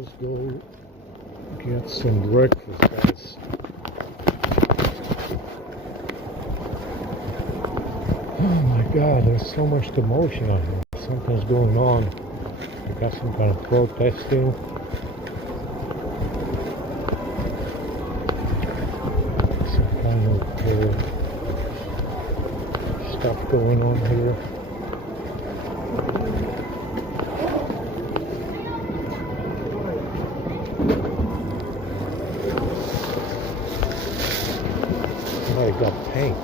Let's go get some breakfast, guys. Oh my god, there's so much commotion out here. Something's going on. We got some kind of protesting. Some kind of stuff going on here. Somebody got paint.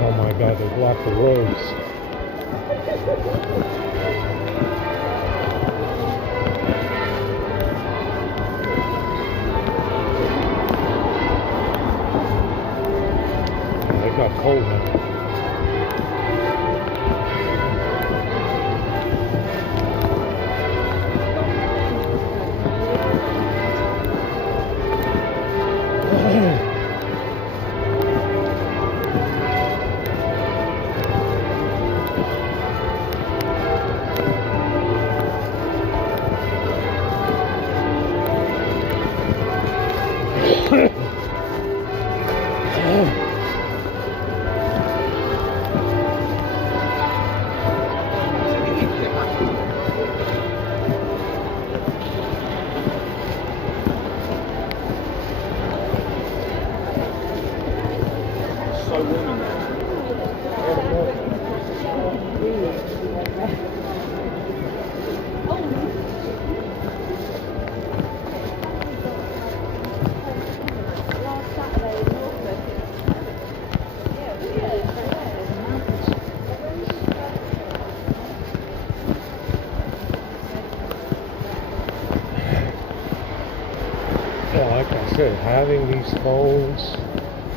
Oh my god, they blocked the roads. Yeah, it got cold now. So warm in there. Yeah, like I said, having these phones,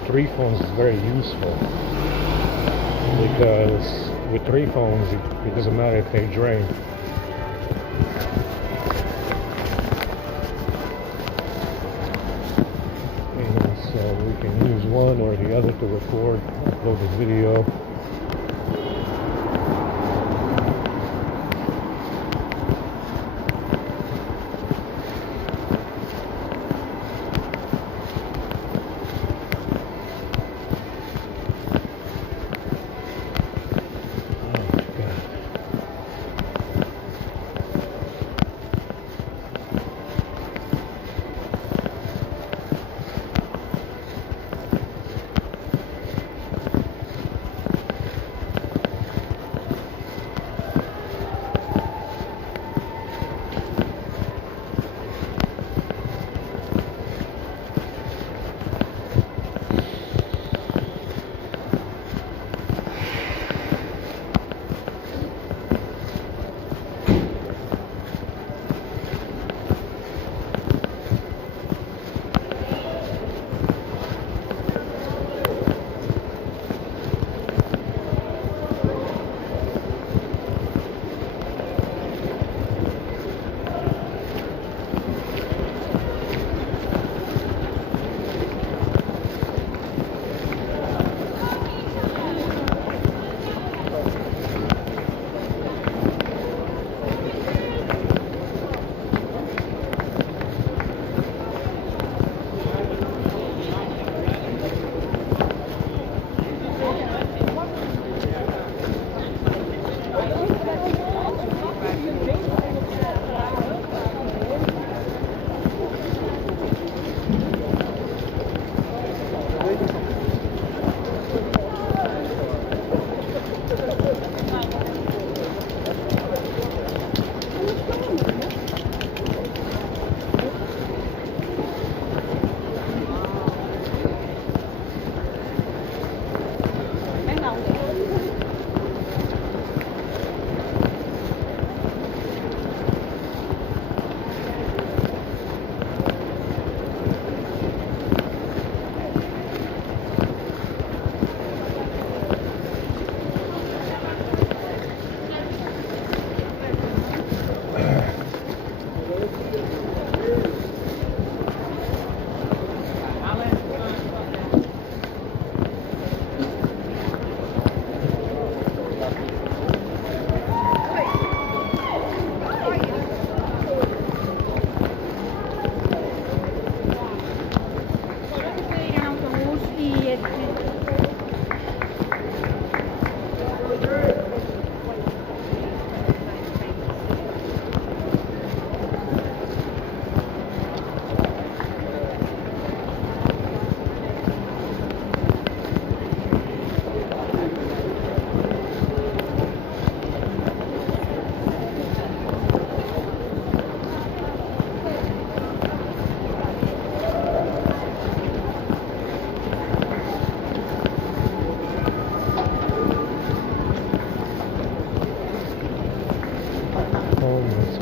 3 phones is very useful, because with 3 phones it doesn't matter if they drain. So we can use one or the other to record, upload the video.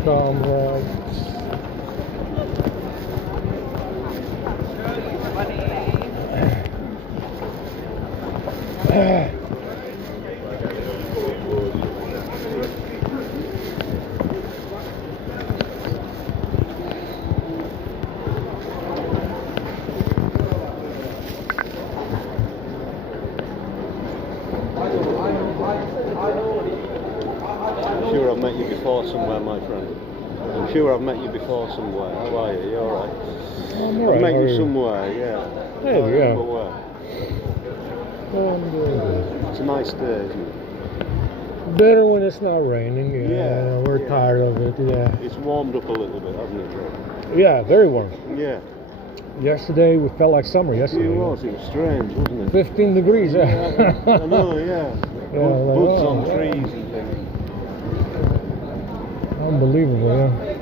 comrades. I'm sure I've met you before somewhere, my friend. I'm sure I've met you before somewhere. How are you? You alright? I'm alright. I've met you somewhere, yeah. There we Remember go. where? Oh, I'm doing good. It's a nice day, isn't it? Better when it's not raining. Yeah, Yeah, we're yeah. tired of it. Yeah. It's warmed up a little bit, hasn't it? Yeah, very warm. Yeah. Yesterday we felt like summer. Yesterday. It was strange, wasn't it? 15 degrees. Yeah, I know, yeah. Yeah, like, Buds oh, on yeah. trees and things. Unbelievable, yeah.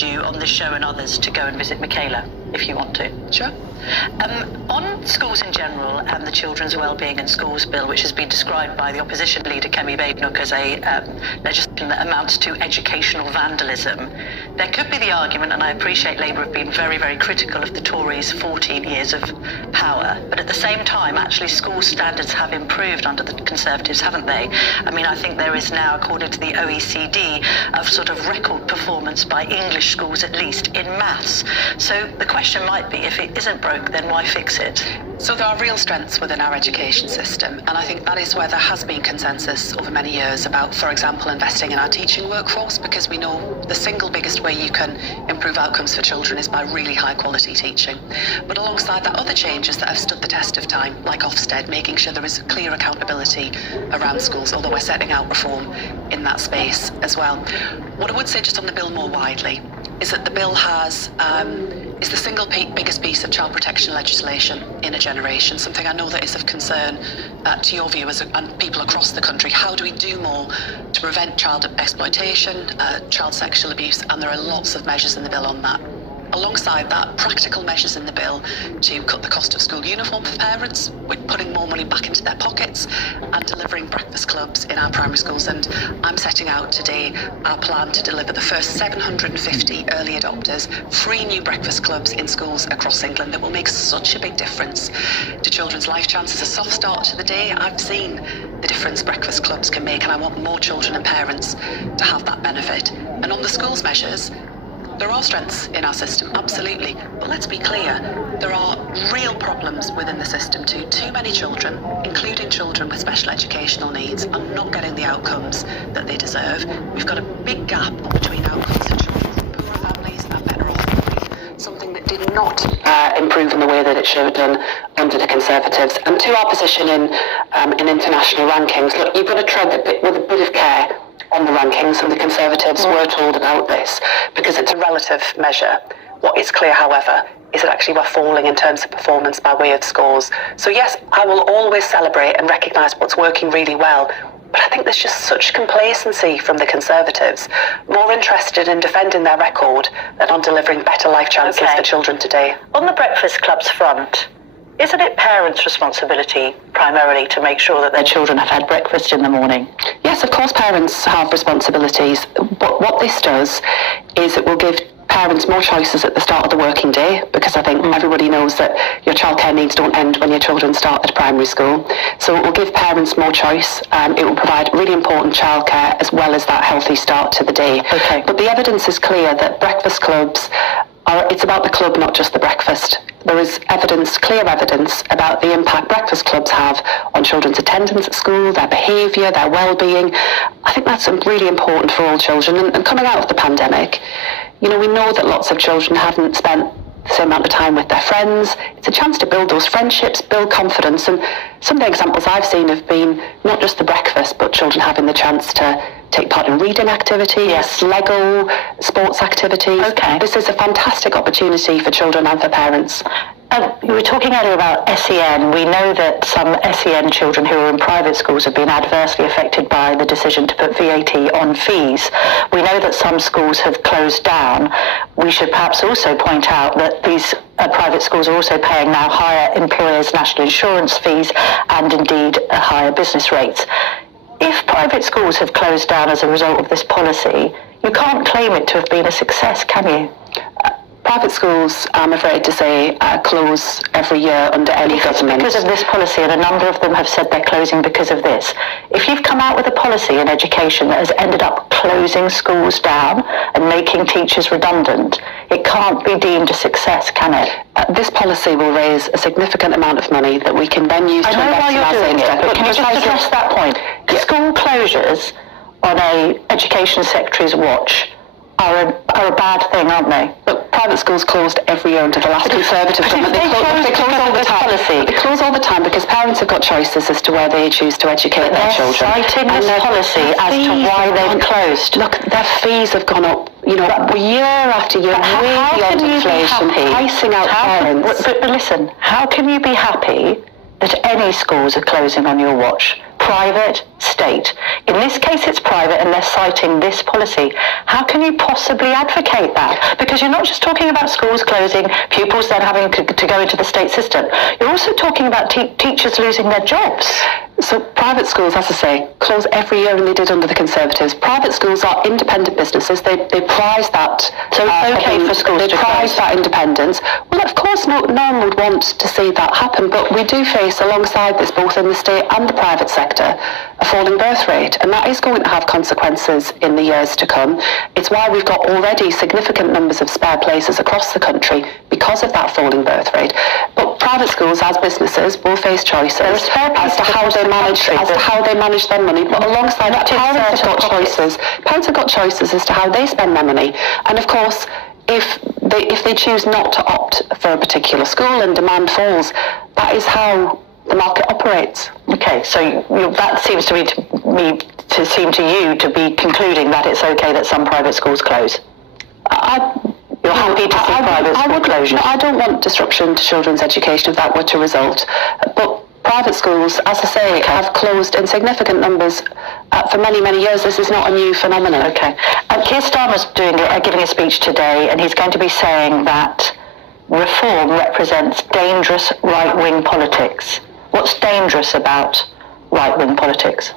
You on this show and others to go and visit Michaela if you want to. Sure. On schools in general and the Children's Wellbeing and Schools Bill, which has been described by the opposition leader Kemi Badenoch as a legislation that amounts to educational vandalism, there could be the argument, and I appreciate Labour have been very, very critical of the Tories' 14 years of power, but at the same time, actually school standards have improved under the Conservatives, haven't they? I mean, I think there is now, according to the OECD, a sort of record performance by English schools, at least, in maths. So the question might be, if it isn't broke, then why fix it? So there are real strengths within our education system, and I think that is where there has been consensus over many years about, for example, investing in our teaching workforce, because we know the single biggest way you can improve outcomes for children is by really high quality teaching. But alongside that, other changes that have stood the test of time, like Ofsted, making sure there is clear accountability around schools, although we're setting out reform in that space as well. What I would say just on the bill more widely is that the bill is the single biggest piece of child protection legislation in a generation, something I know that is of concern to your viewers and people across the country. How do we do more to prevent child exploitation, child sexual abuse? And there are lots of measures in the bill on that. Alongside that, practical measures in the bill to cut the cost of school uniform for parents, with putting more money back into their pockets, and delivering breakfast clubs in our primary schools. And I'm setting out today our plan to deliver the first 750 early adopters, 3 new breakfast clubs in schools across England that will make such a big difference to children's life chances. A soft start to the day. I've seen the difference breakfast clubs can make, and I want more children and parents to have that benefit. And on the schools measures, there are strengths in our system, absolutely, but let's be clear, there are real problems within the system too. Too many children, including children with special educational needs, are not getting the outcomes that they deserve. We've got a big gap between outcomes for children from poorer families and better off families, something that did not improve in the way that it should have done under the Conservatives. And to our position in international rankings, look, you've got to tread with a bit of care on the rankings, and the Conservatives were told about this because it's a relative measure. What is clear, however, is that actually we're falling in terms of performance by way of scores. So yes, I will always celebrate and recognise what's working really well, but I think there's just such complacency from the Conservatives, more interested in defending their record than on delivering better life chances for children today. On the breakfast clubs front, isn't it parents' responsibility primarily to make sure that their children have had breakfast in the morning? Yes, of course parents have responsibilities, but what this does is it will give parents more choices at the start of the working day, because I think everybody knows that your childcare needs don't end when your children start at primary school. So it will give parents more choice. It will provide really important childcare as well as that healthy start to the day. Okay. But the evidence is clear that breakfast clubs it's about the club, not just the breakfast. There is clear evidence about the impact breakfast clubs have on children's attendance at school, their behaviour, their well-being. I think that's really important for all children. And coming out of the pandemic, we know that lots of children haven't spent the same amount of time with their friends. It's a chance to build those friendships, build confidence. And some of the examples I've seen have been not just the breakfast, but children having the chance to take part in reading activities, Lego, sports activities. Okay. This is a fantastic opportunity for children and for parents. You were talking earlier about SEN. We know that some SEN children who are in private schools have been adversely affected by the decision to put VAT on fees. We know that some schools have closed down. We should perhaps also point out that these private schools are also paying now higher employers' national insurance fees and indeed higher business rates. If private schools have closed down as a result of this policy, you can't claim it to have been a success, can you? Private schools, I'm afraid to say, close every year under any government. Because of this policy, and a number of them have said they're closing because of this. If you've come out with a policy in education that has ended up closing schools down and making teachers redundant, it can't be deemed a success, can it? This policy will raise a significant amount of money that we can then use to invest in our I know why you're doing it, but can you just address that point? Yeah. School closures on a education secretary's watch are a bad thing, aren't they? Look, private schools closed every year under the last Conservative government. They close all the time. They close all the time because parents have got choices as to where they choose to educate their children. They're citing this policy as to why they've closed. Look, their fees have gone up, year after year, way beyond inflation, pricing out parents. But listen, how can you be happy that any schools are closing on your watch? Private, state. In this case, it's private, and they're citing this policy. How can you possibly advocate that? Because you're not just talking about schools closing, pupils then having to go into the state system. You're also talking about teachers losing their jobs. So private schools, as I say, close every year, and they did under the Conservatives. Private schools are independent businesses. They prize that. So it's okay for schools to prize that independence. Well, of course, no one would want to see that happen, but we do face, alongside this, both in the state and the private sector, a falling birth rate, and that is going to have consequences in the years to come. It's why we've got already significant numbers of spare places across the country because of that falling birth rate. But private schools, as businesses, will face choices as to how they manage their money. But alongside that, parents have got choices as to how they spend their money. And of course, if they choose not to opt for a particular school and demand falls, that is how the market operates. Okay, so that seems to you to be concluding that it's okay that some private schools close. You're happy to see private school closures? No, I don't want disruption to children's education if that were to result. But private schools, as I say, have closed in significant numbers for many, many years. This is not a new phenomenon. Okay. Keir Starmer's giving a speech today, and he's going to be saying that reform represents dangerous right-wing politics. What's dangerous about right-wing politics?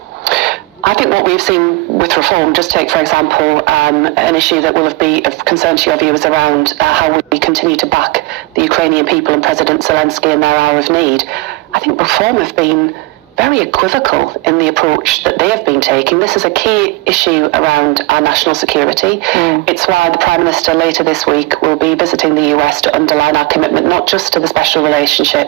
I think what we've seen with reform, just take, for example, an issue that will be of concern to your viewers around how we continue to back the Ukrainian people and President Zelensky in their hour of need. I think reform have been very equivocal in the approach that they have been taking. This is a key issue around our national security. It's why the Prime Minister later this week will be visiting the US to underline our commitment not just to the special relationship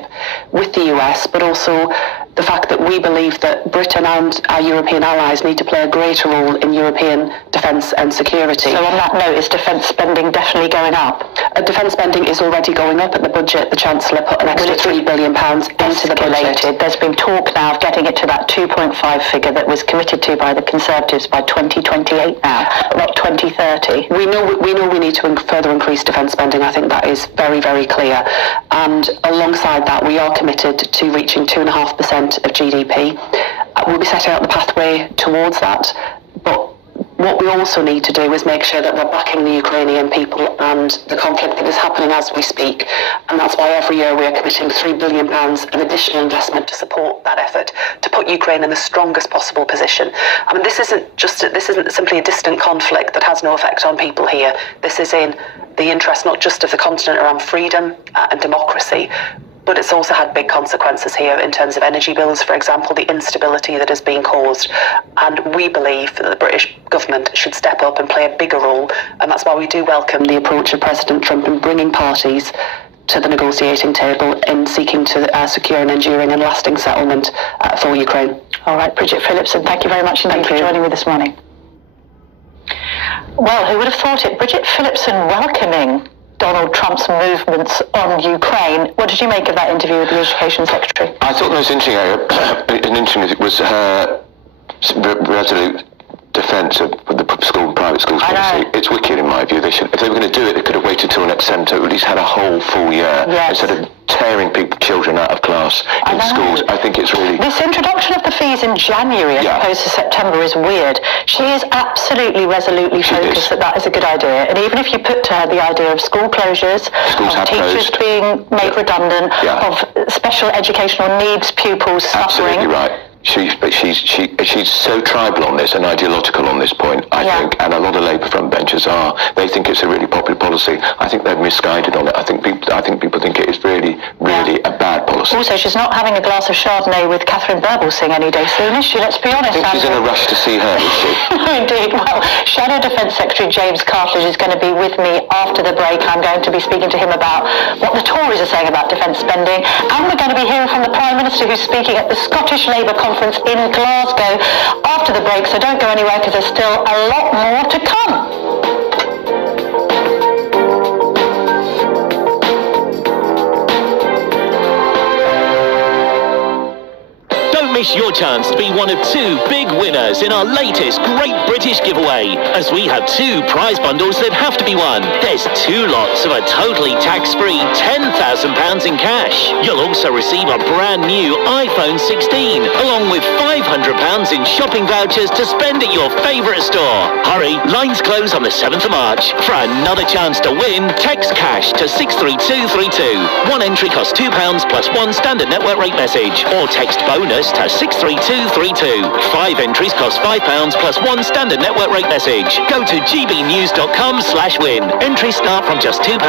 with the US, but also the fact that we believe that Britain and our European allies need to play a greater role in European defence and security. So on that note, is defence spending definitely going up? Defence spending is already going up. At the budget, the Chancellor put an extra £3 billion into the budget. There's been talk now of getting it to that 2.5 figure that was committed to by the Conservatives by 2028 now, not 2030. We know we need to further increase defence spending. I think that is very, very clear. And alongside that, we are committed to reaching 2.5% of GDP. We'll be setting out the pathway towards that. But what we also need to do is make sure that we're backing the Ukrainian people and the conflict that is happening as we speak. And that's why every year we are committing £3 billion of additional investment to support that effort, to put Ukraine in the strongest possible position. I mean, this isn't simply a distant conflict that has no effect on people here. This is in the interest not just of the continent around freedom and democracy, but it's also had big consequences here in terms of energy bills, for example, the instability that has been caused. And we believe that the British government should step up and play a bigger role. And that's why we do welcome the approach of President Trump in bringing parties to the negotiating table in seeking to secure an enduring and lasting settlement for Ukraine. All right, Bridget Phillipson, thank you very much indeed for joining me this morning. Well, who would have thought it? Bridget Phillipson welcoming Donald Trump's movements on Ukraine. What did you make of that interview with the Education Secretary? I thought the most interesting was her resolute defence of the school and private schools policy. It's wicked in my view. If they were going to do it, they could have waited till next September, or at least had a whole full year instead of tearing children out of class in schools. I think it's really... This introduction of the fees in January as opposed to September is weird. She is absolutely resolutely focused that that is a good idea. And even if you put to her the idea of school closures, of teachers being made redundant, of special educational needs pupils suffering... Absolutely right. She's so tribal on this and ideological on this point, I think, and a lot of Labour frontbenchers are. They think it's a really popular policy. I think they're misguided on it. I think people think it is really, really a bad policy. Also, she's not having a glass of Chardonnay with Catherine Birbalsingh any day soon, is she? Let's be honest. I think she's in a rush to see her, is she? No, indeed. Well, Shadow Defence Secretary James Cartledge is going to be with me after the break. I'm going to be speaking to him about what the Tories are saying about defence spending, and we're going to be hearing from the Prime Minister who's speaking at the Scottish Labour Conference in Glasgow after the break, so don't go anywhere because there's still a lot more to come. Miss your chance to be one of 2 big winners in our latest Great British giveaway, as we have 2 prize bundles that have to be won. There's 2 lots of a totally tax-free £10,000 in cash. You'll also receive a brand new iPhone 16, along with £500 in shopping vouchers to spend at your favourite store. Hurry, lines close on the 7th of March. For another chance to win, text cash to 63232. One entry costs £2 plus 1 standard network rate message, or text bonus to 63232. 5 entries cost £5 plus 1 standard network rate message. Go to gbnews.com/win. Entries start from just £2.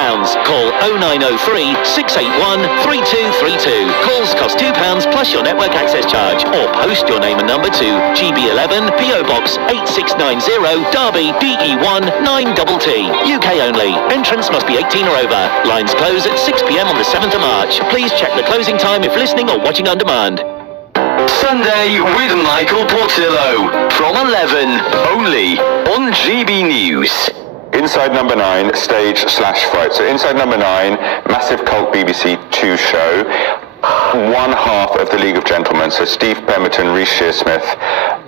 Call 0903 681 3232. Calls cost £2 plus your network access charge, or post your name and number to GB11 PO Box 8690 Derby DE1 9TT. UK only. Entrance must be 18 or over. Lines close at 6 p.m. on the 7th of March. Please check the closing time if listening or watching on demand. Sunday with Michael Portillo from 11, only on GB News. Inside Number 9, Stage/Fright. So Inside Number 9, massive cult BBC 2 show. One half of the League of Gentlemen, so Steve Pemberton, Reece Shearsmith,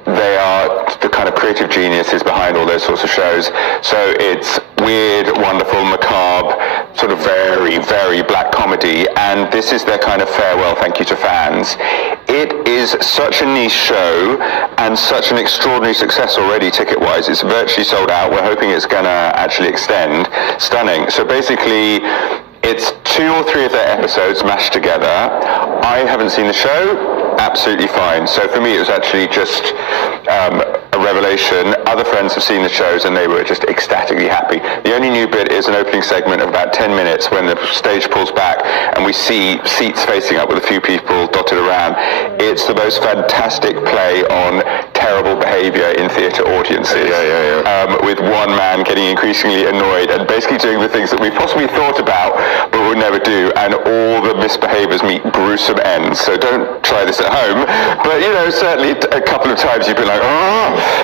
they are the kind of creative geniuses behind all those sorts of shows. So it's weird, wonderful, macabre, sort of very, very black comedy, and this is their kind of farewell thank you to fans. It is such a niche show and such an extraordinary success already ticket-wise. It's virtually sold out. We're hoping it's going to actually extend. Stunning. So basically, it's 2 or 3 of their episodes mashed together. I haven't seen the show. Absolutely fine. So for me, it was actually just a revelation. Other friends have seen the shows and they were just ecstatically happy. The only new bit is an opening segment of about 10 minutes when the stage pulls back and we see seats facing up with a few people dotted around. It's the most fantastic play on terrible behaviour in theatre audiences. With one man getting increasingly annoyed and basically doing the things that we possibly thought about but would never do, and all the misbehaviours meet gruesome ends. So don't try this at home, but certainly a couple of times you've been like, oh.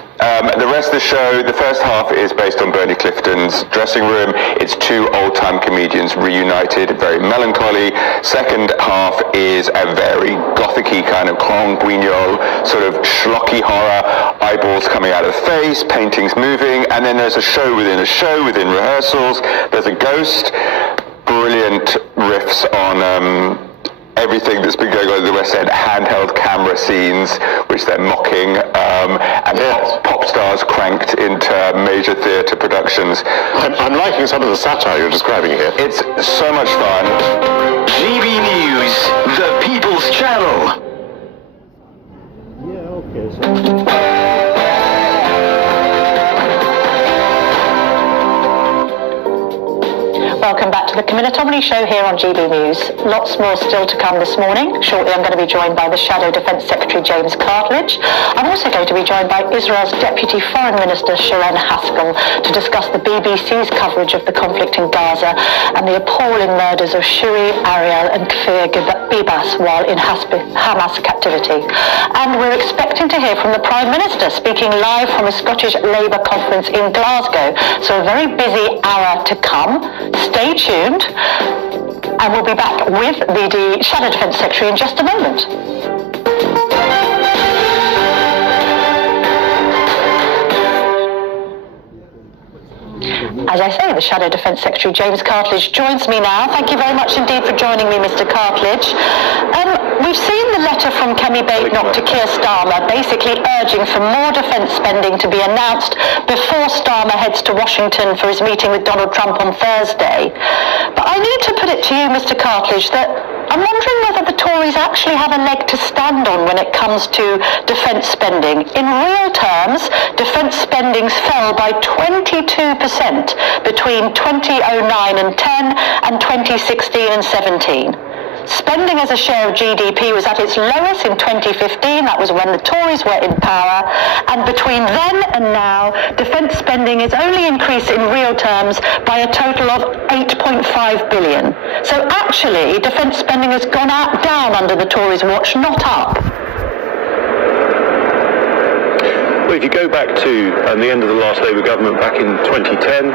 The rest of the show, the first half is based on Bernie Clifton's dressing room. It's 2 old-time comedians reunited, very melancholy. Second half is a very gothic-y kind of Grand Guignol, sort of schlocky horror, eyeballs coming out of the face, paintings moving, and then there's a show within rehearsals. There's a ghost, brilliant riffs on everything that's been going on in the West End, handheld camera scenes, which they're mocking, and pop stars cranked into major theatre productions. I'm liking some of the satire you're describing here. It's so much fun. GB News, the People's Channel. Yeah, okay. Welcome back to the Camilla Tominey Show here on GB News. Lots more still to come this morning. Shortly I'm going to be joined by the Shadow Defence Secretary James Cartledge. I'm also going to be joined by Israel's Deputy Foreign Minister Sharon Haskell to discuss the BBC's coverage of the conflict in Gaza and the appalling murders of Shiri, Ariel and Kfir Bibas while in Hamas captivity. And we're expecting to hear from the Prime Minister speaking live from a Scottish Labour conference in Glasgow. So a very busy hour to come. Stay tuned, and we'll be back with the Shadow Defence Secretary in just a moment. As I say, the Shadow Defence Secretary James Cartledge joins me now. Thank you very much indeed for joining me, Mr. Cartledge. We've seen the letter from Kemi Badenoch to Keir Starmer basically urging for more defence spending to be announced before Starmer heads to Washington for his meeting with Donald Trump on Thursday. But I need to put it to you, Mr. Cartledge, that I'm wondering whether the Tories actually have a leg to stand on when it comes to defence spending. In real terms, defence spending fell by 22% between 2009 and 10 and 2016 and 17. Spending as a share of GDP was at its lowest in 2015. That was when the Tories were in power. And between then and now, defence spending is only increased in real terms by a total of 8.5 billion. So actually, defence spending has gone down under the Tories' watch, not up. Well, if you go back to the end of the last Labour government back in 2010,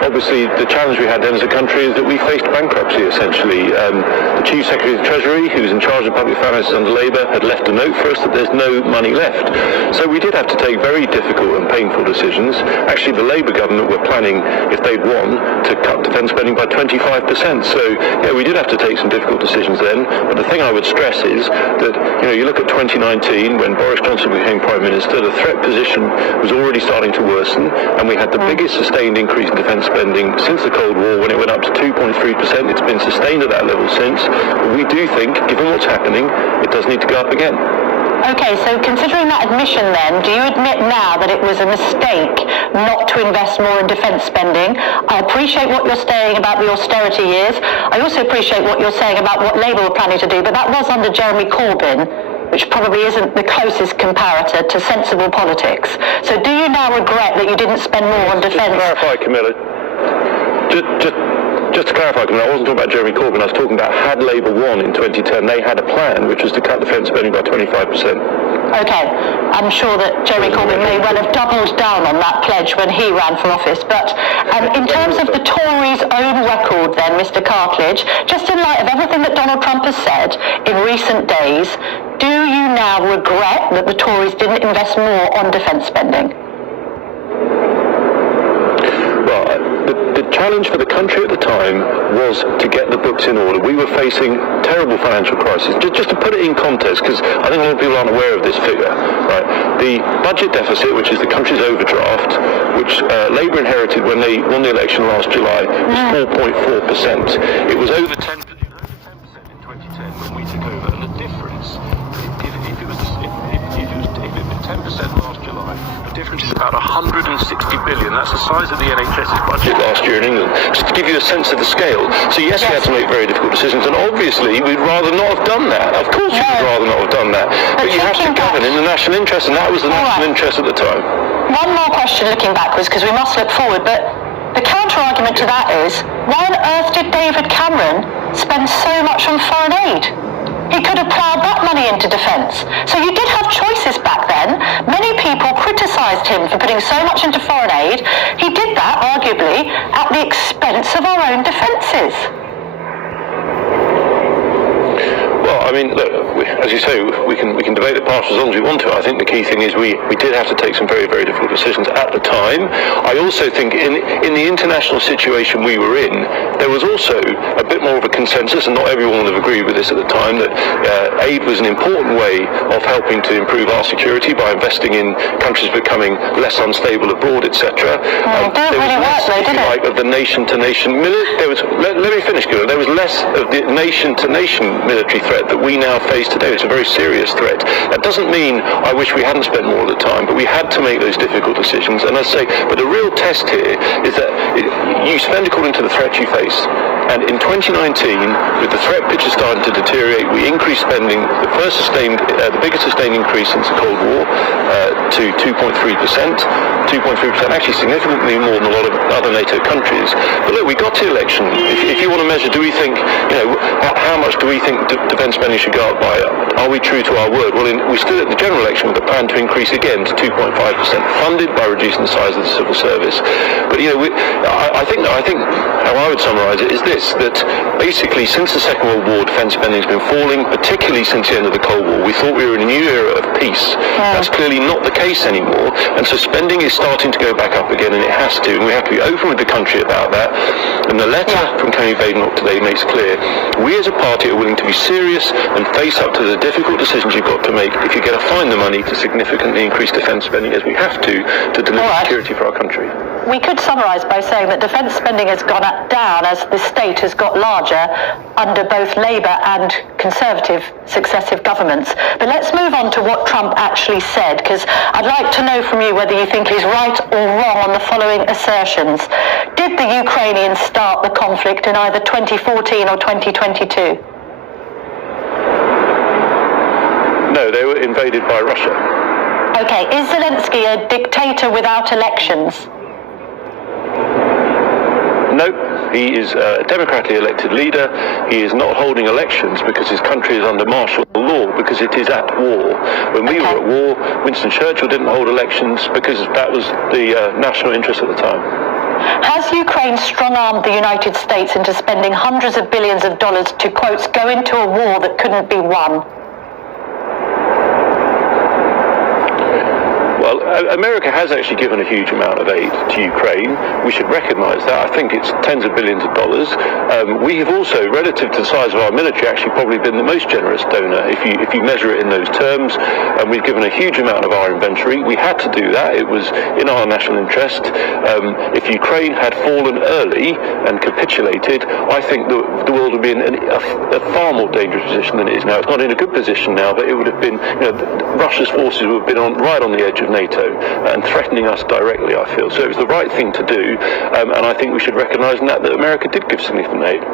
obviously the challenge we had then as a country is that we faced bankruptcy, essentially. The Chief Secretary of the Treasury, who was in charge of public finances under Labour, had left a note for us that there's no money left. So we did have to take very difficult and painful decisions. Actually, the Labour government were planning, if they'd won, to cut defence spending by 25%. So, yeah, we did have to take some difficult decisions then. But the thing I would stress is that, you look at 2019, when Boris Johnson became Prime Minister, the threat position was already starting to worsen, and we had the biggest sustained increase in defence spending since the Cold War, when it went up to 2.3%. It's been sustained at that level since. But we do think, given what's happening, it does need to go up again. Okay, so considering that admission then, do you admit now that it was a mistake not to invest more in defence spending? I appreciate what you're saying about the austerity years. I also appreciate what you're saying about what Labour were planning to do, but that was under Jeremy Corbyn, which probably isn't the closest comparator to sensible politics. So do you now regret that you didn't spend more on defence? Just to clarify, Camilla, just to clarify, Camilla, I wasn't talking about Jeremy Corbyn. I was talking about, had Labour won in 2010, they had a plan which was to cut defence spending by 25%. Okay, I'm sure that Jeremy Corbyn may well have doubled down on that pledge when he ran for office, but in terms of the Tories' own record then, Mr. Cartledge, just in light of everything that Donald Trump has said in recent days, do you now regret that the Tories didn't invest more on defence spending? Well, the challenge for the country at the time was to get the books in order. We were facing terrible financial crisis. Just to put it in context, because I think a lot of people aren't aware of this figure, right? The budget deficit, which is the country's overdraft, which Labour inherited when they won the election last July, was 4.4%. It was over 10% in 2010 when we took over, and the difference, if it was 10% last July, the difference is about 160 billion. That's the size of the NHS's budget last year in England. Just to give you a sense of the scale. So yes, we had to make very difficult decisions, and obviously we'd rather not have done that. Of course you would rather not have done that. But you have to govern in the national interest, and that was the national interest at the time. One more question looking backwards, because we must look forward, but the counter-argument to that is, why on earth did David Cameron spend so much on foreign aid? He could have ploughed that money into defence. So you did have choices back then. Many people criticised him for putting so much into foreign aid. He did that, arguably, at the expense of our own defences. Well, I mean, look, as you say, we can debate the past as long as we want to. I think the key thing is we did have to take some very, very difficult decisions at the time. I also think in the international situation we were in, there was also a bit more of a consensus, and not everyone would have agreed with this at the time, that aid was an important way of helping to improve our security by investing in countries becoming less unstable abroad, etc. Didn't really work though, did it? Like of the nation-to-nation let me finish, Gil. There was less of the nation-to-nation military threat that we now face today. It's a very serious threat. That doesn't mean I wish we hadn't spent more of the time, but we had to make those difficult decisions. And I say, but the real test here is that you spend according to the threat you face. And in 2019, with the threat picture starting to deteriorate, we increased spending, the biggest sustained increase since the Cold War, to 2.3%. 2.3%, actually significantly more than a lot of other NATO countries. But look, we got to election. If you want to measure, do we think, how much do we think defence spending should go up by? Are we true to our word? Well, we stood at the general election with a plan to increase again to 2.5%, funded by reducing the size of the civil service. But I think how I would summarise it is this: that basically since the Second World War, defence spending has been falling, particularly since the end of the Cold War. We thought we were in a new era of peace. That's clearly not the case anymore, and so spending is starting to go back up again, and it has to, and we have to be open with the country about that. And the letter from Kemi Badenoch today makes clear we as a party are willing to be serious and face up to the difficult decisions you've got to make if you're going to find the money to significantly increase defence spending, as we have to deliver security for our country. We could summarise by saying that defence spending has gone down as the state has got larger under both Labour and Conservative successive governments. But let's move on to what Trump actually said, because I'd like to know from you whether you think he's right or wrong on the following assertions. Did the Ukrainians start the conflict in either 2014 or 2022? No, they were invaded by Russia. Okay, is Zelensky a dictator without elections? No, he is a democratically elected leader. He is not holding elections because his country is under martial law, because it is at war. When we were at war, Winston Churchill didn't hold elections because that was the national interest at the time. Has Ukraine strong-armed the United States into spending hundreds of billions of dollars to, quote, go into a war that couldn't be won? Well, America has actually given a huge amount of aid to Ukraine. We should recognise that. I think it's tens of billions of dollars. We have also, relative to the size of our military, actually probably been the most generous donor, if you measure it in those terms. And we've given a huge amount of our inventory. We had to do that. It was in our national interest. If Ukraine had fallen early and capitulated, I think the world would be in a far more dangerous position than it is now. It's not in a good position now, but it would have been, Russia's forces would have been right on the edge of NATO and threatening us directly, I feel. So it was the right thing to do, and I think we should recognise that America did give significant aid.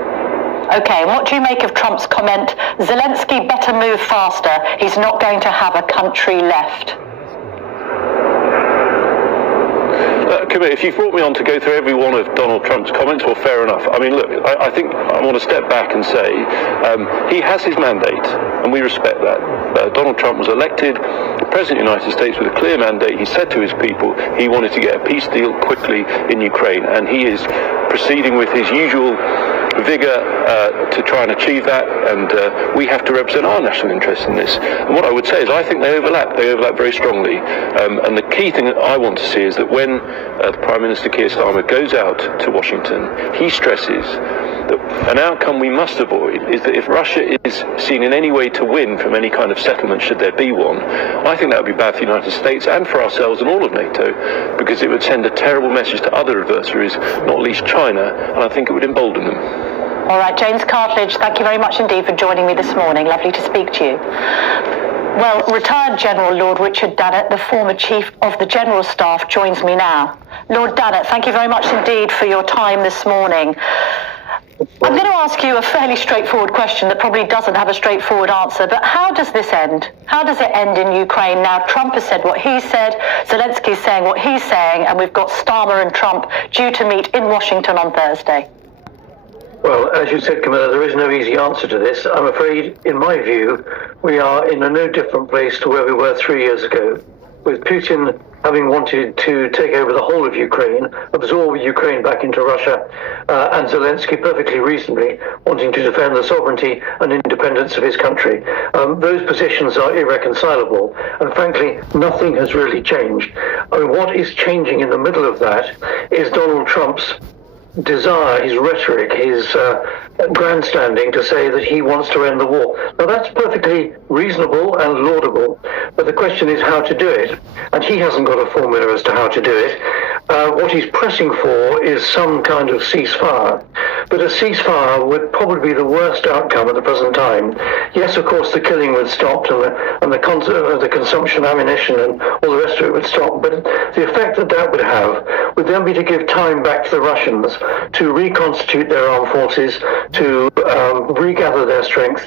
Okay, and what do you make of Trump's comment, Zelensky better move faster, he's not going to have a country left? If you've brought me on to go through every one of Donald Trump's comments, well, fair enough. I mean, look, I think I want to step back and say he has his mandate, and we respect that. Donald Trump was elected President of the United States with a clear mandate. He said to his people he wanted to get a peace deal quickly in Ukraine, and he is proceeding with his usual vigour to try and achieve that, and we have to represent our national interests in this. And what I would say is I think they overlap very strongly, and the key thing that I want to see is that when the Prime Minister Keir Starmer goes out to Washington, he stresses that an outcome we must avoid is that if Russia is seen in any way to win from any kind of settlement, should there be one, I think that would be bad for the United States and for ourselves and all of NATO, because it would send a terrible message to other adversaries, not least China, and I think it would embolden them. All right, James Cartledge, thank you very much indeed for joining me this morning. Lovely to speak to you. Well, retired General Lord Richard Dannett, the former Chief of the General Staff, joins me now. Lord Dannett, thank you very much indeed for your time this morning. I'm going to ask you a fairly straightforward question that probably doesn't have a straightforward answer, but how does this end? How does it end in Ukraine? Now, Trump has said what he said, Zelensky's saying what he's saying, and we've got Starmer and Trump due to meet in Washington on Thursday. Well, as you said, Camilla, there is no easy answer to this. I'm afraid, in my view, we are in a no different place to where we were 3 years ago, with Putin having wanted to take over the whole of Ukraine, absorb Ukraine back into Russia, and Zelensky perfectly reasonably wanting to defend the sovereignty and independence of his country. Those positions are irreconcilable, and frankly, nothing has really changed. I mean, what is changing in the middle of that is Donald Trump's desire, his rhetoric, his grandstanding to say that he wants to end the war. Now that's perfectly reasonable and laudable, but the question is how to do it, and he hasn't got a formula as to how to do it. What he's pressing for is some kind of ceasefire, but a ceasefire would probably be the worst outcome at the present time. Yes, of course, the killing would stop, and the consumption of ammunition and all the rest of it would stop, but the effect that that would have would then be to give time back to the Russians to reconstitute their armed forces, to regather their strength,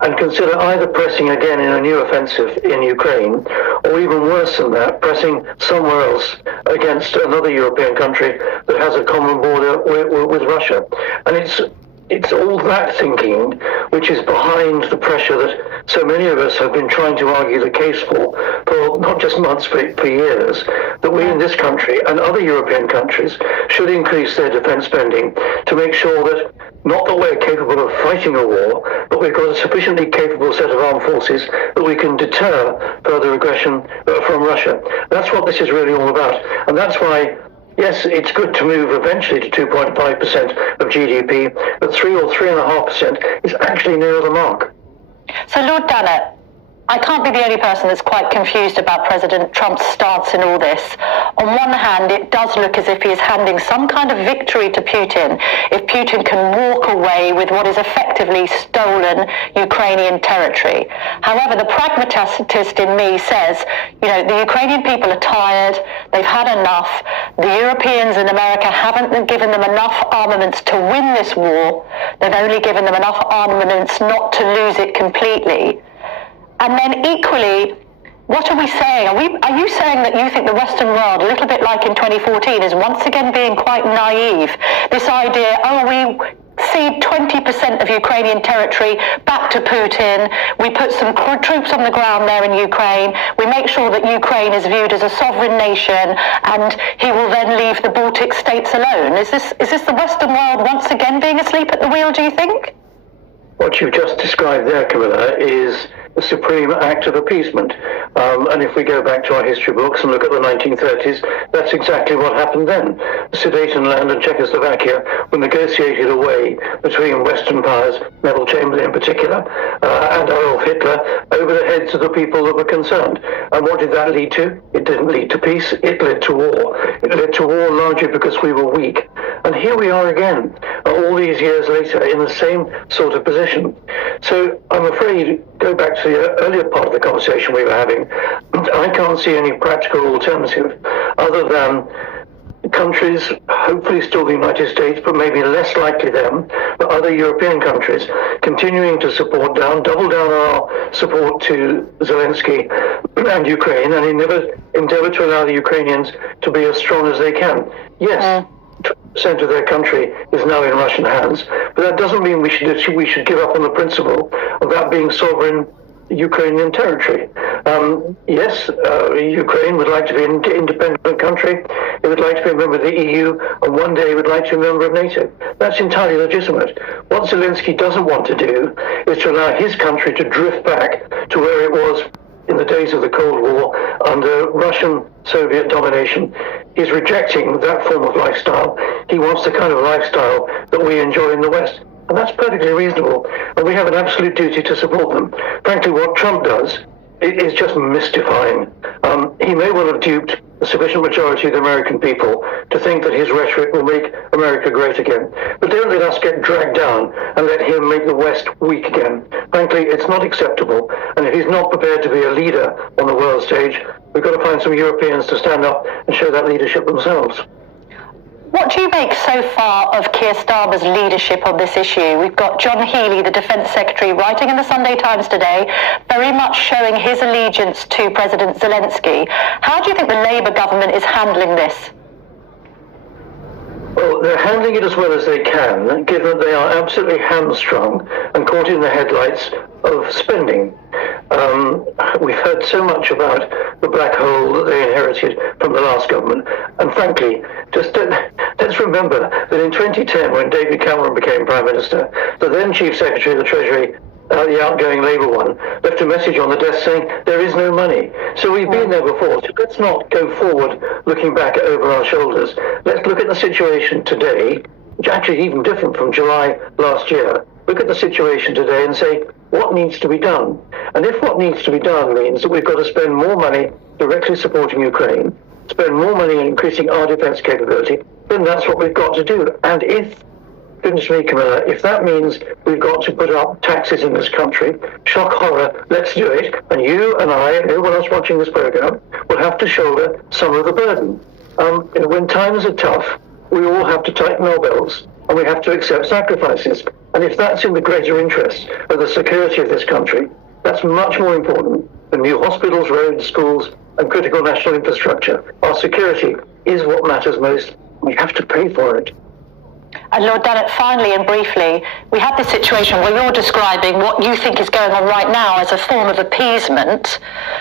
and consider either pressing again in a new offensive in Ukraine, or even worse than that, pressing somewhere else against another European country that has a common border with Russia. And it's all that thinking which is behind the pressure that so many of us have been trying to argue the case for not just months, but for years, that we in this country and other European countries should increase their defence spending to make sure that not that we're capable of fighting a war, but we've got a sufficiently capable set of armed forces that we can deter further aggression from Russia. That's what this is really all about. And that's why, yes, it's good to move eventually to 2.5% of GDP, but 3 or 3.5% is actually near the mark. So, Lord Dannett, I can't be the only person that's quite confused about President Trump's stance in all this. On one hand, it does look as if he is handing some kind of victory to Putin if Putin can walk away with what is effectively stolen Ukrainian territory. However, the pragmatist in me says, the Ukrainian people are tired, they've had enough, the Europeans and America haven't given them enough armaments to win this war, they've only given them enough armaments not to lose it completely. And then equally, what are we saying? Are you saying that you think the Western world, a little bit like in 2014, is once again being quite naive? This idea, we cede 20% of Ukrainian territory back to Putin, we put some troops on the ground there in Ukraine, we make sure that Ukraine is viewed as a sovereign nation, and he will then leave the Baltic states alone. Is this the Western world once again being asleep at the wheel, do you think? What you've just described there, Camilla, is the supreme act of appeasement. And if we go back to our history books and look at the 1930s, that's exactly what happened then. The Sudetenland and Czechoslovakia were negotiated away between Western powers, Neville Chamberlain in particular, and Adolf Hitler, over the heads of the people that were concerned. And what did that lead to? It didn't lead to peace, it led to war. It led to war largely because we were weak. And here we are again, all these years later, in the same sort of position. So I'm afraid, go back to the earlier part of the conversation we were having, I can't see any practical alternative other than countries, hopefully still the United States, but maybe less likely them, but other European countries, continuing to double down our support to Zelensky and Ukraine, and endeavor to allow the Ukrainians to be as strong as they can. Yes, 20% of their country is now in Russian hands, but that doesn't mean we should give up on the principle of that being sovereign Ukrainian territory. Yes, Ukraine would like to be an independent country. It would like to be a member of the EU, and one day it would like to be a member of NATO. That's entirely legitimate. What Zelensky doesn't want to do is to allow his country to drift back to where it was in the days of the Cold War under Russian Soviet domination. He's rejecting that form of lifestyle. He wants the kind of lifestyle that we enjoy in the West. And that's perfectly reasonable. And we have an absolute duty to support them. Frankly, what Trump does is just mystifying. He may well have duped a sufficient majority of the American people to think that his rhetoric will make America great again. But don't let us get dragged down and let him make the West weak again. Frankly, it's not acceptable. And if he's not prepared to be a leader on the world stage, we've got to find some Europeans to stand up and show that leadership themselves. What do you make so far of Keir Starmer's leadership on this issue? We've got John Healey, the Defence Secretary, writing in the Sunday Times today, very much showing his allegiance to President Zelensky. How do you think the Labour government is handling this? Well, they're handling it as well as they can, given that they are absolutely hamstrung and caught in the headlights of spending. We've heard so much about the black hole that they inherited from the last government, and frankly, let's remember that in 2010, when David Cameron became Prime Minister, the then Chief Secretary of the Treasury, the outgoing Labour one, left a message on the desk saying there is no money. So we've been there before. So let's not go forward looking back over our shoulders. Let's look at the situation today, which actually is even different from July last year. Look at the situation today and say, what needs to be done? And if what needs to be done means that we've got to spend more money directly supporting Ukraine, spend more money in increasing our defence capability, then that's what we've got to do. And if, goodness me, Camilla, if that means we've got to put up taxes in this country, shock horror, let's do it. And you and I and everyone else watching this programme will have to shoulder some of the burden. When times are tough, we all have to tighten our belts and we have to accept sacrifices. And if that's in the greater interest of the security of this country, that's much more important than new hospitals, roads, schools, and critical national infrastructure. Our security is what matters most. We have to pay for it. And Lord Dannett, finally and briefly, we have this situation where you're describing what you think is going on right now as a form of appeasement.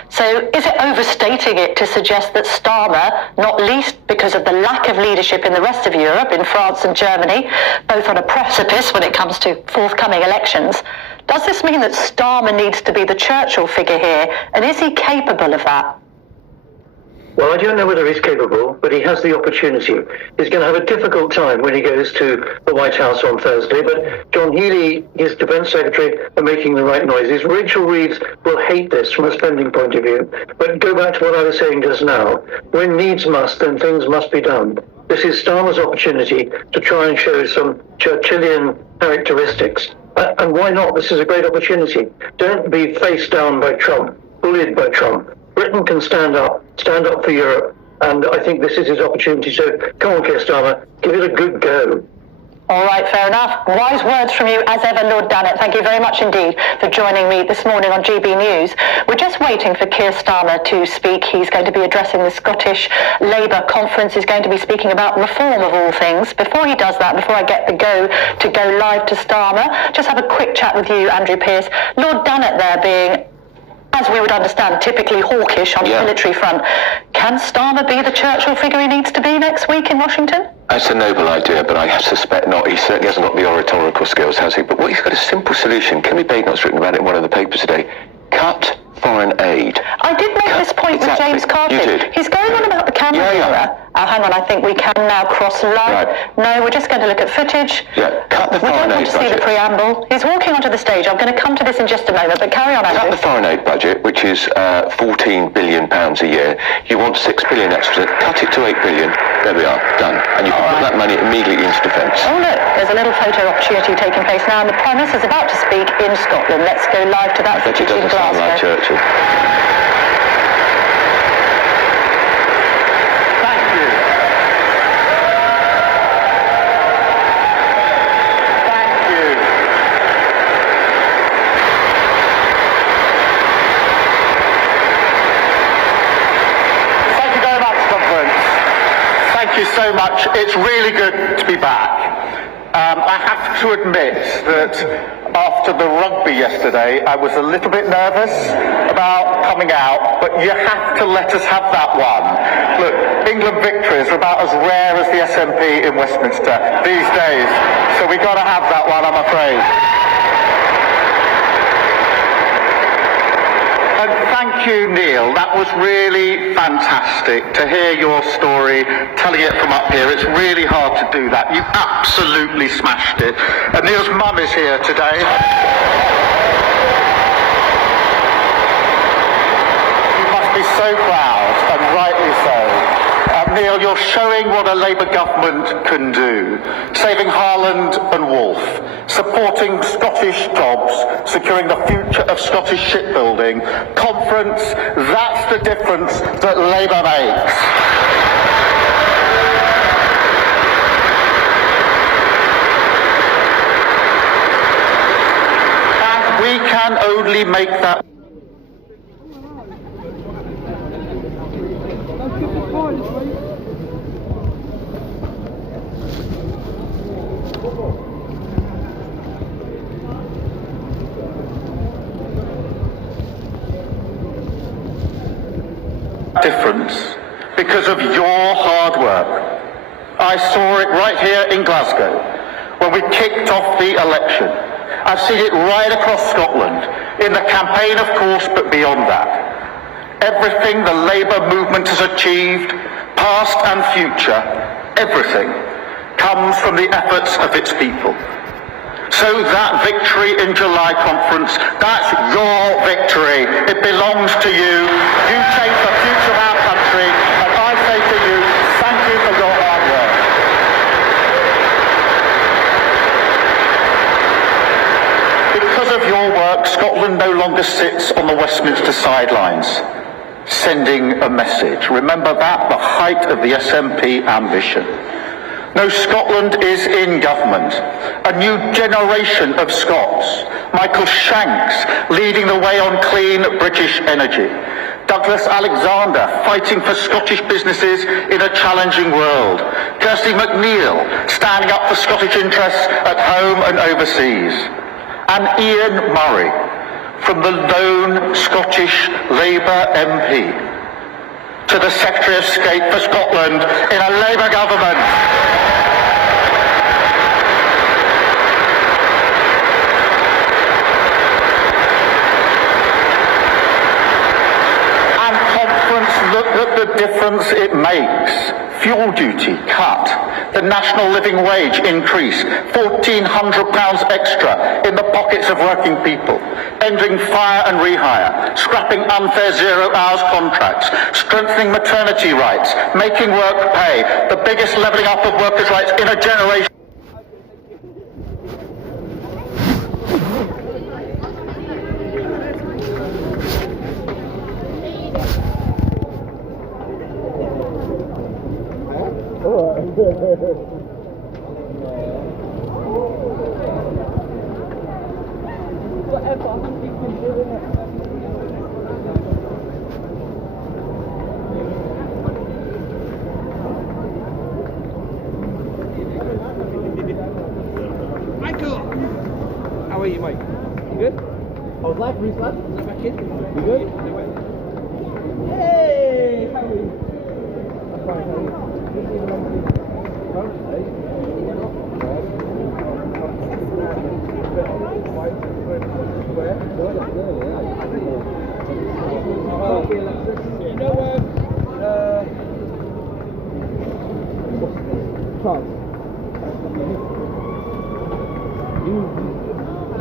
So is it overstating it to suggest that Starmer, not least because of the lack of leadership in the rest of Europe, in France and Germany, both on a precipice when it comes to forthcoming elections, does this mean that Starmer needs to be the Churchill figure here? And is he capable of that? Well, I don't know whether he's capable, but he has the opportunity. He's going to have a difficult time when he goes to the White House on Thursday, but John Healey, his Defence Secretary, are making the right noises. Rachel Reeves will hate this from a spending point of view. But go back to what I was saying just now. When needs must, then things must be done. This is Starmer's opportunity to try and show some Churchillian characteristics. And why not? This is a great opportunity. Don't be faced down by Trump, bullied by Trump. Britain can stand up for Europe, and I think this is his opportunity. So come on, Keir Starmer, give it a good go. All right, fair enough. Wise words from you as ever, Lord Dannett. Thank you very much indeed for joining me this morning on GB News. We're just waiting for Keir Starmer to speak. He's going to be addressing the Scottish Labour conference. He's going to be speaking about reform of all things. Before he does that, before I get the go live to Starmer, just have a quick chat with you, Andrew Pearce. Lord Dannett there being, as we would understand, typically hawkish on the military front. Can Starmer be the Churchill figure he needs to be next week in Washington? That's a noble idea, but I suspect not. He certainly hasn't got the oratorical skills, has he? But what he's got a simple solution. Kimmy Badenoch's written about it in one of the papers today. Cut foreign aid. I did make this point with James Carter. You did. He's going on about the camera era. Hang on, I think we can now cross live. Right. No, we're just going to look at footage. Yeah, cut the foreign aid budget. We don't want to see the preamble. He's walking onto the stage. I'm going to come to this in just a moment, but carry on, Andrew. Cut the foreign aid budget, which is £14 billion a year. You want £6 billion extra. Cut it to £8 billion. There we are, done. And you can put that money immediately into defence. Oh, look, there's a little photo opportunity taking place now, and the Prime Minister is about to speak in Scotland. Let's go live to that footage in Glasgow. Sound like Churchill. So much. It's really good to be back. I have to admit that after the rugby yesterday, I was a little bit nervous about coming out, but you have to let us have that one. Look, England victories are about as rare as the SNP in Westminster these days, so we've got to have that one, I'm afraid. And thank you, Neil. That was really fantastic to hear your story, telling it from up here. It's really hard to do that. You absolutely smashed it. And Neil's mum is here today. You must be so proud, and rightly so. Neil, you're showing what a Labour government can do. Saving Harland and Wolff, supporting Scottish jobs, securing the future of Scottish shipbuilding. Conference, that's the difference that Labour makes. And we can only make that difference because of your hard work. I saw it right here in Glasgow when we kicked off the election. I've seen it right across Scotland, in the campaign of course, but beyond that. Everything the Labour movement has achieved, past and future, everything, comes from the efforts of its people. So that victory in July conference, that's your victory. It belongs to you. You shape the future of our country, and I say to you, thank you for your hard work. Because of your work, Scotland no longer sits on the Westminster sidelines, sending a message. Remember that, the height of the SNP ambition. No, Scotland is in government. A new generation of Scots. Michael Shanks leading the way on clean British energy. Douglas Alexander fighting for Scottish businesses in a challenging world. Kirsty McNeil standing up for Scottish interests at home and overseas. And Ian Murray from the lone Scottish Labour MP to the Secretary of State for Scotland in a Labour government. And conference, look at the difference it makes. Fuel duty cut, the national living wage increase, £1,400 extra in the pockets of working people, ending fire and rehire, scrapping unfair 0 hours contracts, strengthening maternity rights, making work pay, the biggest levelling up of workers' rights in a generation. Michael! How are you, Mike? You good? I was live, Bruce lad. Is that back in? You good? Hey! How are you? I'm fine, how are you? You know, Charles.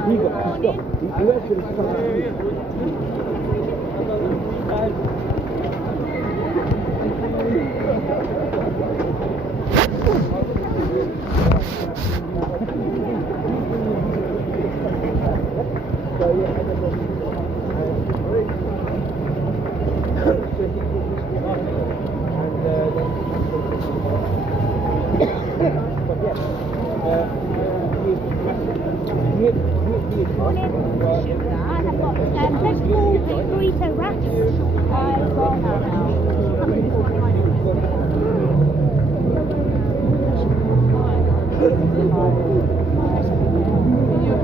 He got pissed off. He actually burrito wraps. Your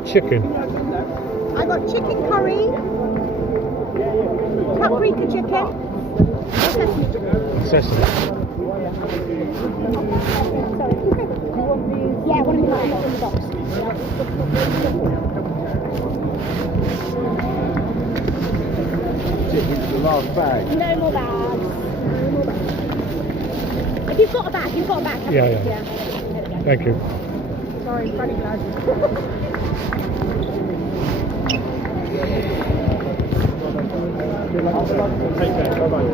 got chicken. I got chicken curry, paprika chicken, sesame chicken. Sesame. Sorry. Yeah, one of these in the box. The last bag. No more bags. If you've got a bag, you've got a bag. Yeah. There we go. Thank you. Sorry, funny glasses. Take care. Bye-bye.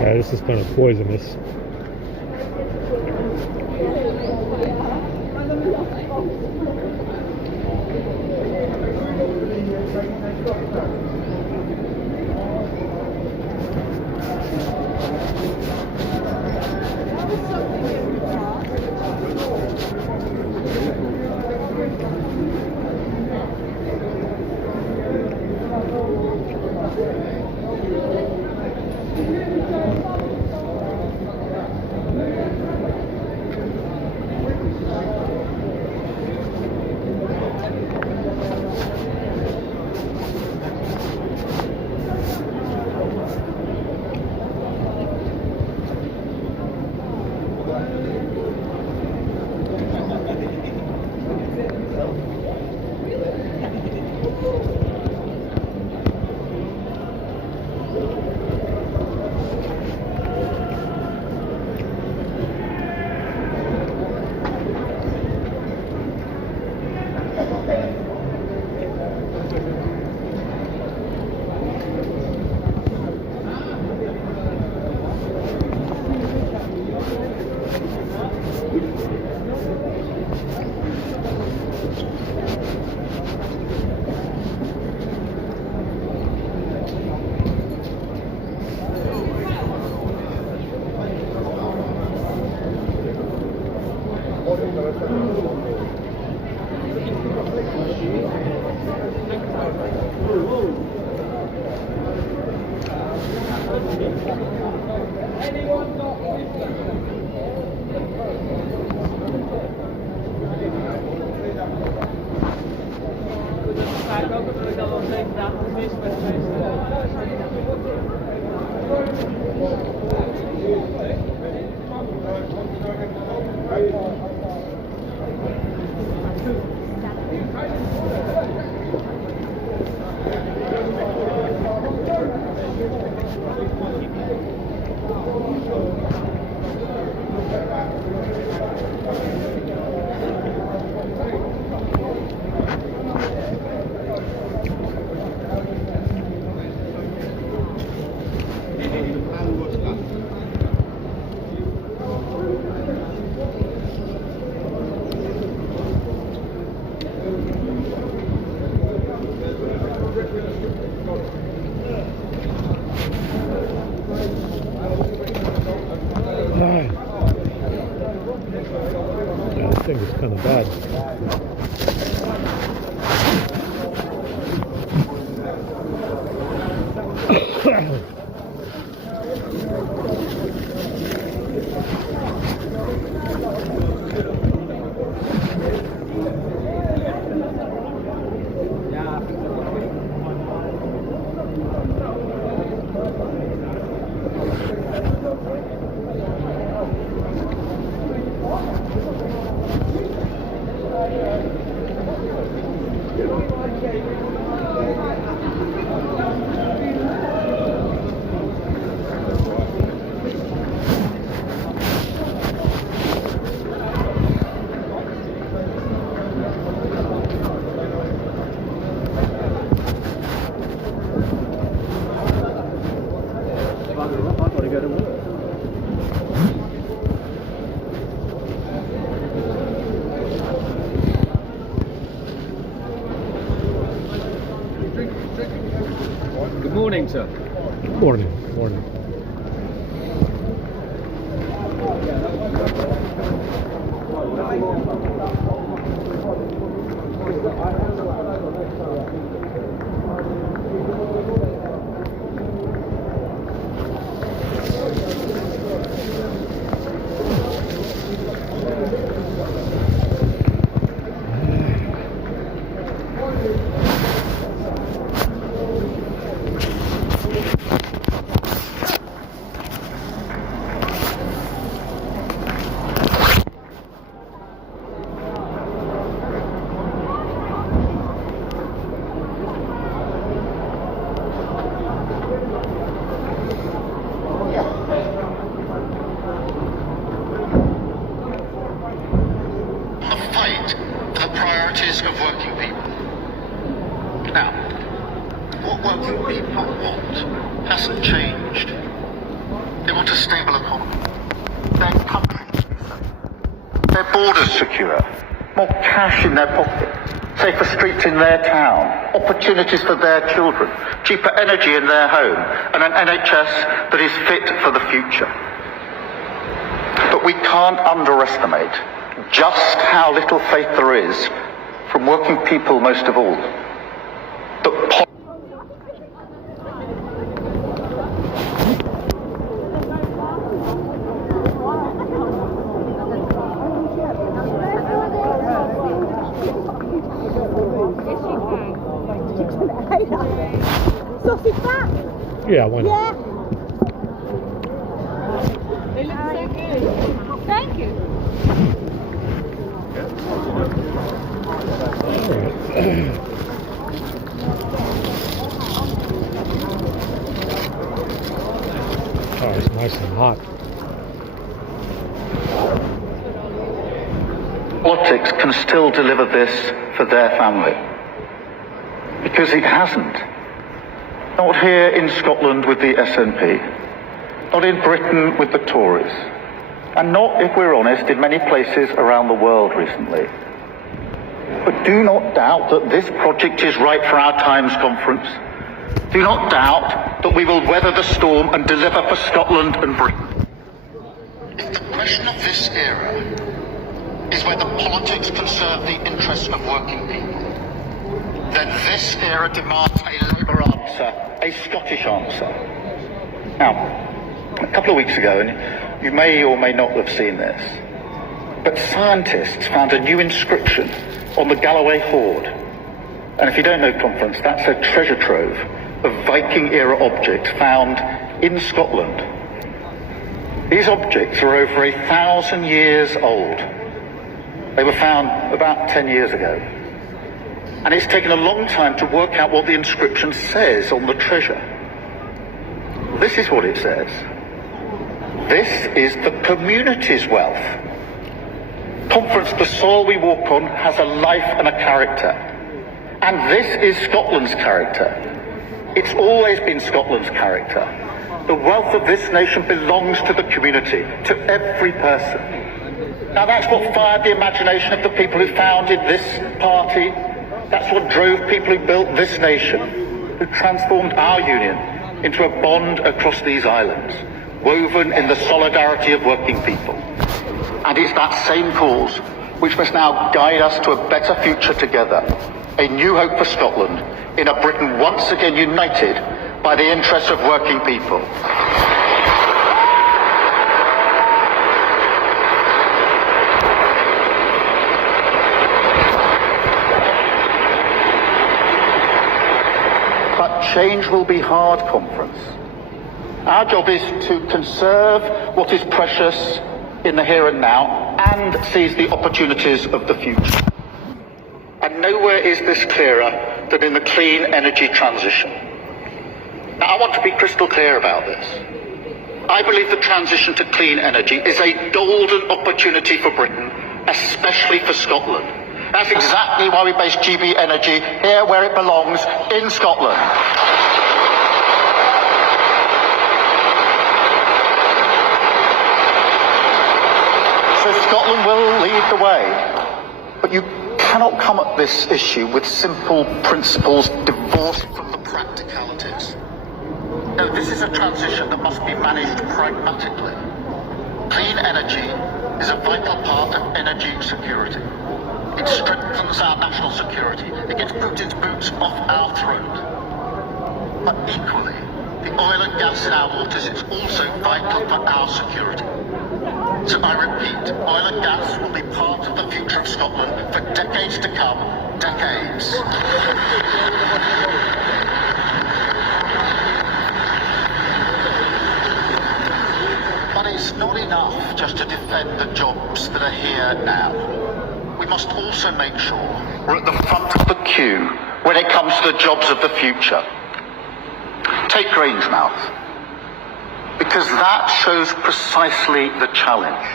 Yeah, this is kind of poisonous. think it's kind of bad. Good morning, sir. Morning, morning. Of working people. Now, what working people want hasn't changed. They want a stable economy, their country to be safe, their borders secure, more cash in their pocket, safer streets in their town, opportunities for their children, cheaper energy in their home, and an NHS that is fit for the future. But we can't underestimate just how little faith there is from working people, most of all. Sausage back? Yeah, why not? Yeah. They look so good. Thank you. Oh, it's nice and hot. Politics can still deliver this for their family. Because it hasn't. Not here in Scotland with the SNP. Not in Britain with the Tories. And not, if we're honest, in many places around the world recently. But do not doubt that this project is right for our Times conference. Do not doubt that we will weather the storm and deliver for Scotland and Britain. If the question of this era is whether politics can serve the interests of working people, then this era demands a Labour answer, a Scottish answer. Now, a couple of weeks ago, and you may or may not have seen this, but scientists found a new inscription on the Galloway Hoard. And if you don't know, conference, that's a treasure trove of Viking-era objects found in Scotland. These objects are over 1,000 years old. They were found about 10 years ago. And it's taken a long time to work out what the inscription says on the treasure. This is what it says. This is the community's wealth. Conference, the soil we walk on has a life and a character. And this is Scotland's character. It's always been Scotland's character. The wealth of this nation belongs to the community, to every person. Now that's what fired the imagination of the people who founded this party. That's what drove people who built this nation, who transformed our union into a bond across these islands, woven in the solidarity of working people. And it's that same cause which must now guide us to a better future together. A new hope for Scotland in a Britain once again united by the interests of working people. But change will be hard, Conference. Our job is to conserve what is precious in the here and now and seize the opportunities of the future. And nowhere is this clearer than in the clean energy transition. Now, I want to be crystal clear about this. I believe the transition to clean energy is a golden opportunity for Britain, especially for Scotland. That's exactly why we base GB Energy here where it belongs, in Scotland. So Scotland will lead the way. But you cannot come at this issue with simple principles divorced from the practicalities. No, this is a transition that must be managed pragmatically. Clean energy is a vital part of energy security. It strengthens our national security. It gets Putin's boots off our throat. But equally, the oil and gas in our waters is also vital for our security. So I repeat, oil and gas will be part of the future of Scotland for decades to come. Decades. But it's not enough just to defend the jobs that are here now. We must also make sure we're at the front of the queue when it comes to the jobs of the future. Take Grangemouth, because that shows precisely the challenge.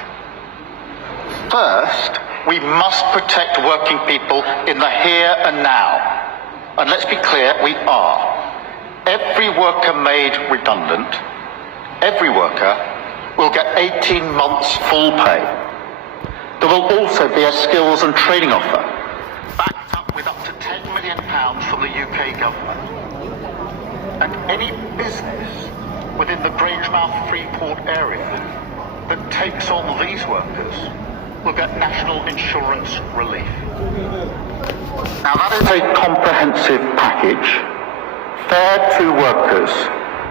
First, we must protect working people in the here and now. And let's be clear, we are. Every worker made redundant, every worker will get 18 months full pay. There will also be a skills and training offer, backed up with up to £10 million from the UK government. And any business within the Grangemouth Freeport area that takes on these workers will get national insurance relief. Now that is a comprehensive package, fair to workers,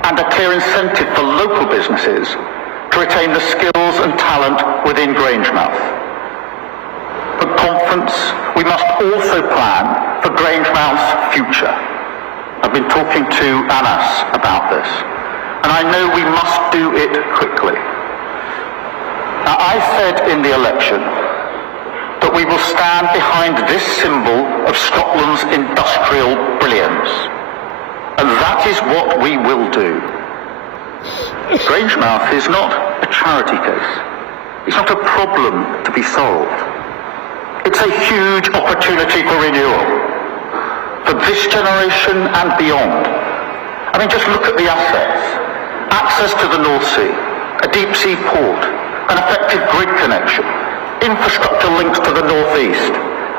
and a clear incentive for local businesses to retain the skills and talent within Grangemouth. For Conference, we must also plan for Grangemouth's future. I've been talking to Anas about this, and I know we must do it quickly. Now, I said in the election that we will stand behind this symbol of Scotland's industrial brilliance, and that is what we will do. Grangemouth is not a charity case. It's not a problem to be solved. It's a huge opportunity for renewal, for this generation and beyond. I mean, just look at the assets. Access to the North Sea, a deep sea port, an effective grid connection, infrastructure links to the North East,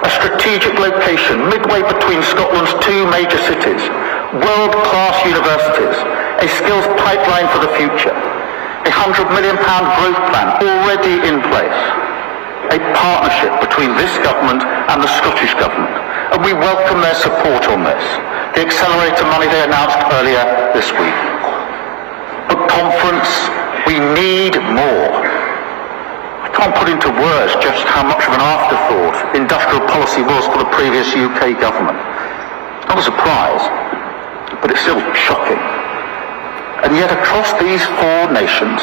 a strategic location midway between Scotland's two major cities, world-class universities, a skills pipeline for the future, a £100 million growth plan already in place, a partnership between this government and the Scottish government, and we welcome their support on this, the accelerator money they announced earlier this week. But Conference, we need more. I can't put into words just how much of an afterthought industrial policy was for the previous UK government. Not a surprise, but it's still shocking. And yet across these four nations,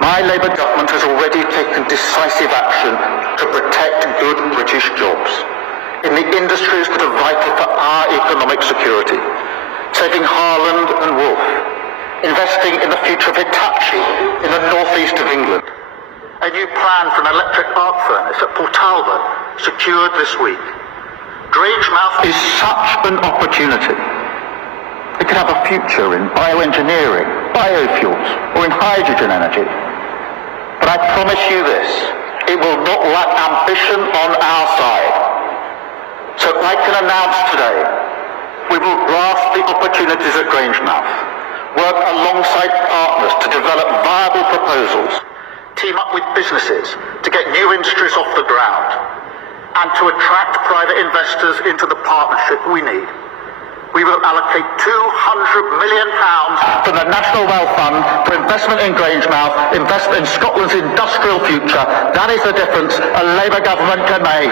my Labour government has already taken decisive action to protect good British jobs in the industries that are vital for our economic security, saving Harland and Wolff, investing in the future of Hitachi in the northeast of England, a new plan for an electric arc furnace at Port Talbot secured this week. Grangemouth is such an opportunity. It could have a future in bioengineering, biofuels, or in hydrogen energy. But I promise you this, it will not lack ambition on our side. So I can announce today, we will grasp the opportunities at Grangemouth, work alongside partners to develop viable proposals, team up with businesses to get new industries off the ground, and to attract private investors into the partnership we need. We will allocate £200 million from the National Wealth Fund for investment in Grangemouth, investment in Scotland's industrial future. That is the difference a Labour government can make.